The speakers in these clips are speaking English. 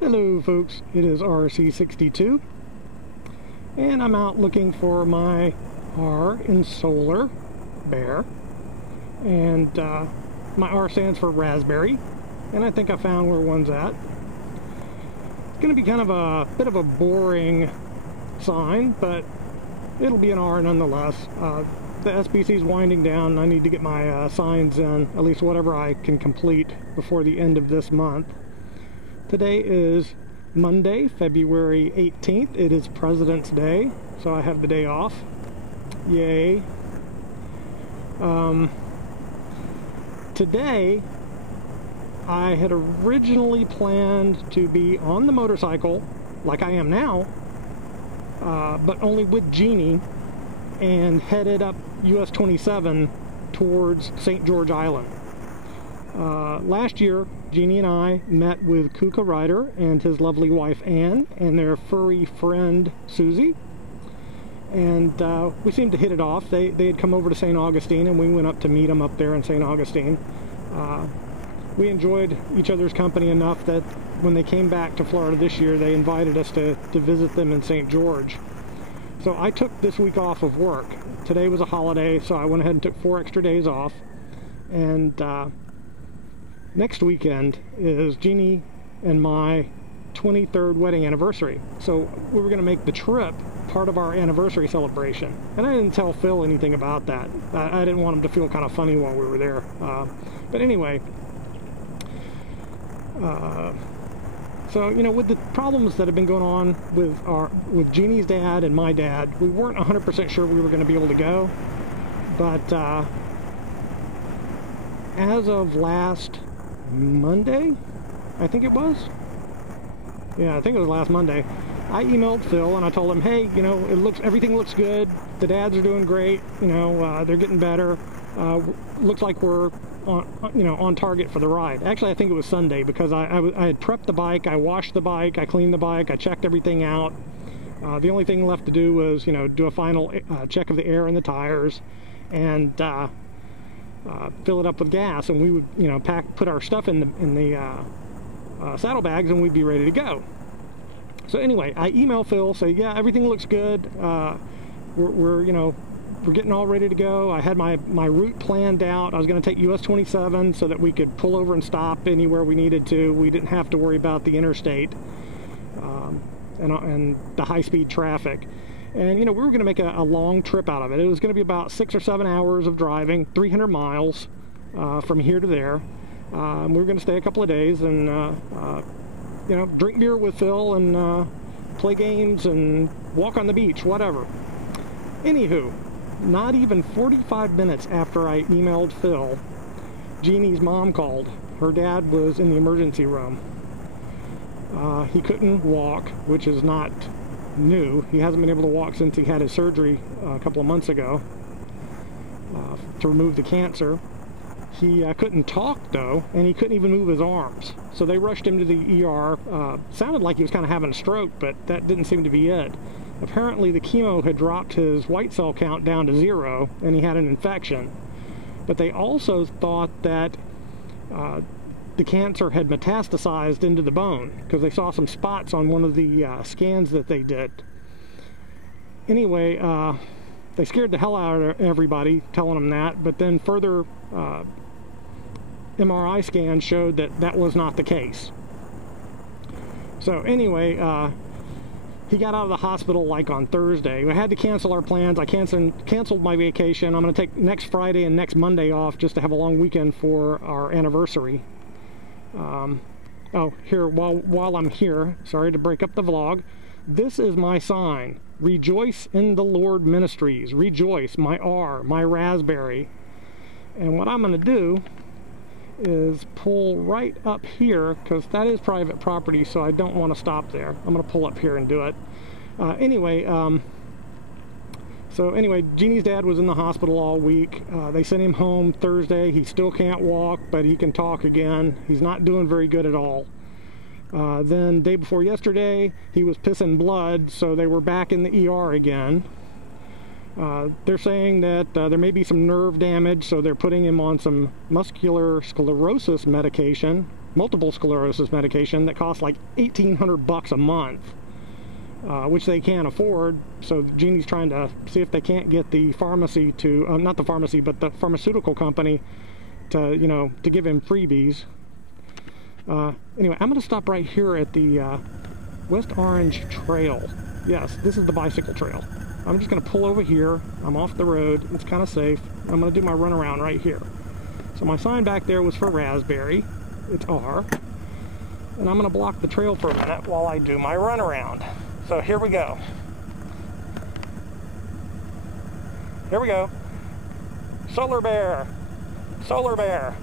Hello folks, it is RC62 and I'm out looking for my R in solar bear, and my R stands for raspberry, and I think I found where one's at. It's going to be kind of a bit of a boring sign, but it'll be an R nonetheless. The SBC is winding down and I need to get my signs in, at least whatever I can complete before the end of this month. Today is Monday, February 18th. It is President's Day, so I have the day off. Yay. Today, I had originally planned to be on the motorcycle, like I am now, but only with Jeannie, and headed up US 27 towards St. George Island. Last year, Jeannie and I met with Kuka Ryder and his lovely wife Anne and their furry friend Susie, and we seemed to hit it off. They had come over to St. Augustine and we went up to meet them up there in St. Augustine. We enjoyed each other's company enough that when they came back to Florida this year, they invited us to visit them in St. George. So I took this week off of work. Today was a holiday, so I went ahead and took 4 extra days off, and next weekend is Jeannie and my 23rd wedding anniversary. So we were going to make the trip part of our anniversary celebration. And I didn't tell Phil anything about that. I didn't want him to feel kind of funny while we were there. But anyway, so, you know, with the problems that have been going on with Jeannie's dad and my dad, we weren't 100% sure we were going to be able to go. But as of last Monday, I think it was. Yeah, I think it was last Monday. I emailed Phil and I told him, hey, you know, everything looks good. The dads are doing great. You know, they're getting better. Looks like we're on target for the ride. Actually, I think it was Sunday, because I had prepped the bike, I washed the bike, I cleaned the bike, I checked everything out. The only thing left to do was, you know, do a final check of the air in the tires and fill it up with gas, and we would, you know, put our stuff in the saddlebags, and we'd be ready to go. So anyway, I emailed Phil, say, yeah, everything looks good. We're getting all ready to go. I had my route planned out. I was going to take US 27 so that we could pull over and stop anywhere we needed to. We didn't have to worry about the interstate and the high-speed traffic. And, you know, we were going to make a long trip out of it. It was going to be about 6 or 7 hours of driving, 300 miles from here to there. We were going to stay a couple of days and, you know, drink beer with Phil and play games and walk on the beach, whatever. Anywho, not even 45 minutes after I emailed Phil, Jeannie's mom called. Her dad was in the emergency room. He couldn't walk, which is not new. He hasn't been able to walk since he had his surgery a couple of months ago to remove the cancer. He couldn't talk, though, and he couldn't even move his arms. So they rushed him to the ER. Sounded like he was kind of having a stroke, but that didn't seem to be it. Apparently the chemo had dropped his white cell count down to 0, and he had an infection. But they also thought that the cancer had metastasized into the bone, because they saw some spots on one of the scans that they did. Anyway, they scared the hell out of everybody, telling them that, but then further MRI scans showed that that was not the case. So anyway, he got out of the hospital like on Thursday. We had to cancel our plans. I canceled my vacation. I'm going to take next Friday and next Monday off just to have a long weekend for our anniversary. Oh, here, while I'm here, sorry to break up the vlog, this is my sign. Rejoice in the Lord Ministries. Rejoice, my R, my raspberry. And what I'm going to do is pull right up here, because that is private property, so I don't want to stop there. I'm going to pull up here and do it. Anyway, Jeannie's dad was in the hospital all week. They sent him home Thursday. He still can't walk, but he can talk again. He's not doing very good at all. Then day before yesterday, he was pissing blood, so they were back in the ER again. They're saying that there may be some nerve damage, so they're putting him on some muscular sclerosis medication. multiple sclerosis medication that costs like $1,800 a month, which they can't afford. So Jeannie's trying to see if they can't get the pharmacy to, not the pharmacy, but the pharmaceutical company to, you know, to give him freebies. Anyway, I'm going to stop right here at the West Orange Trail. Yes, this is the bicycle trail. I'm just going to pull over here. I'm off the road. It's kind of safe. I'm going to do my runaround right here. So my sign back there was for raspberry. It's R. And I'm going to block the trail for a minute while I do my runaround. So here we go. Here we go. Solar bear. Solar bear.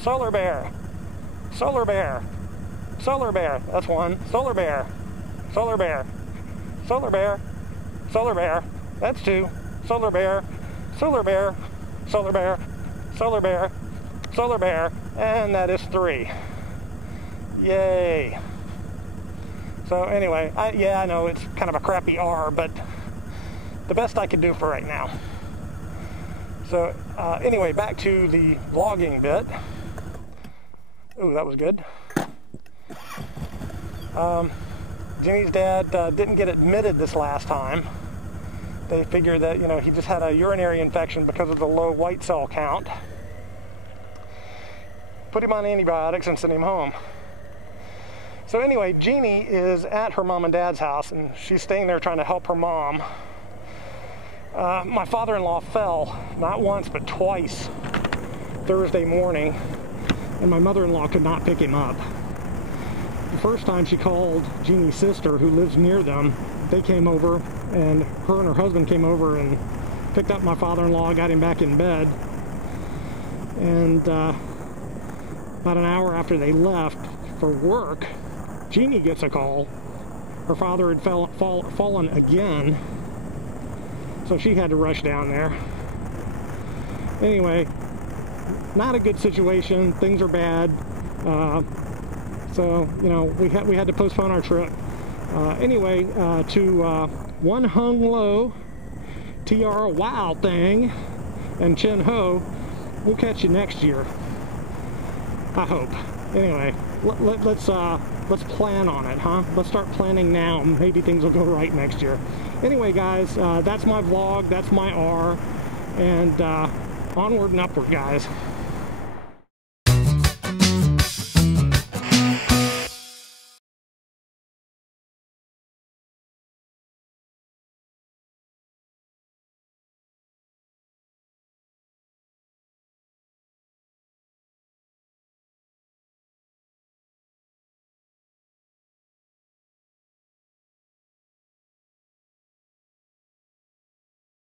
Solar bear. Solar bear. Solar bear. That's one. Solar bear. Solar bear. Solar bear. Solar bear. That's two. Solar bear. Solar bear. Solar bear. Solar bear. Solar bear. And that is three. Yay. So anyway, yeah, I know it's kind of a crappy R, but the best I can do for right now. So anyway, back to the vlogging bit. Ooh, that was good. Jenny's dad didn't get admitted this last time. They figured that, you know, he just had a urinary infection because of the low white cell count. Put him on antibiotics and sent him home. So anyway, Jeannie is at her mom and dad's house, and she's staying there trying to help her mom. My father-in-law fell, not once, but twice, Thursday morning, and my mother-in-law could not pick him up. The first time she called Jeannie's sister, who lives near them. They came over, and her husband came over and picked up my father-in-law, got him back in bed. And about an hour after they left for work, Jeannie gets a call. Her father had fallen again, so she had to rush down there. Anyway, not a good situation. Things are bad. So, you know, we had to postpone our trip. Anyway, to One Hung Low, TR Wow Thing, and Chin Ho, we'll catch you next year. I hope. Anyway, let's plan on it, huh? Let's start planning now. Maybe things will go right next year. Anyway, guys, that's my vlog. That's my R. And onward and upward, guys.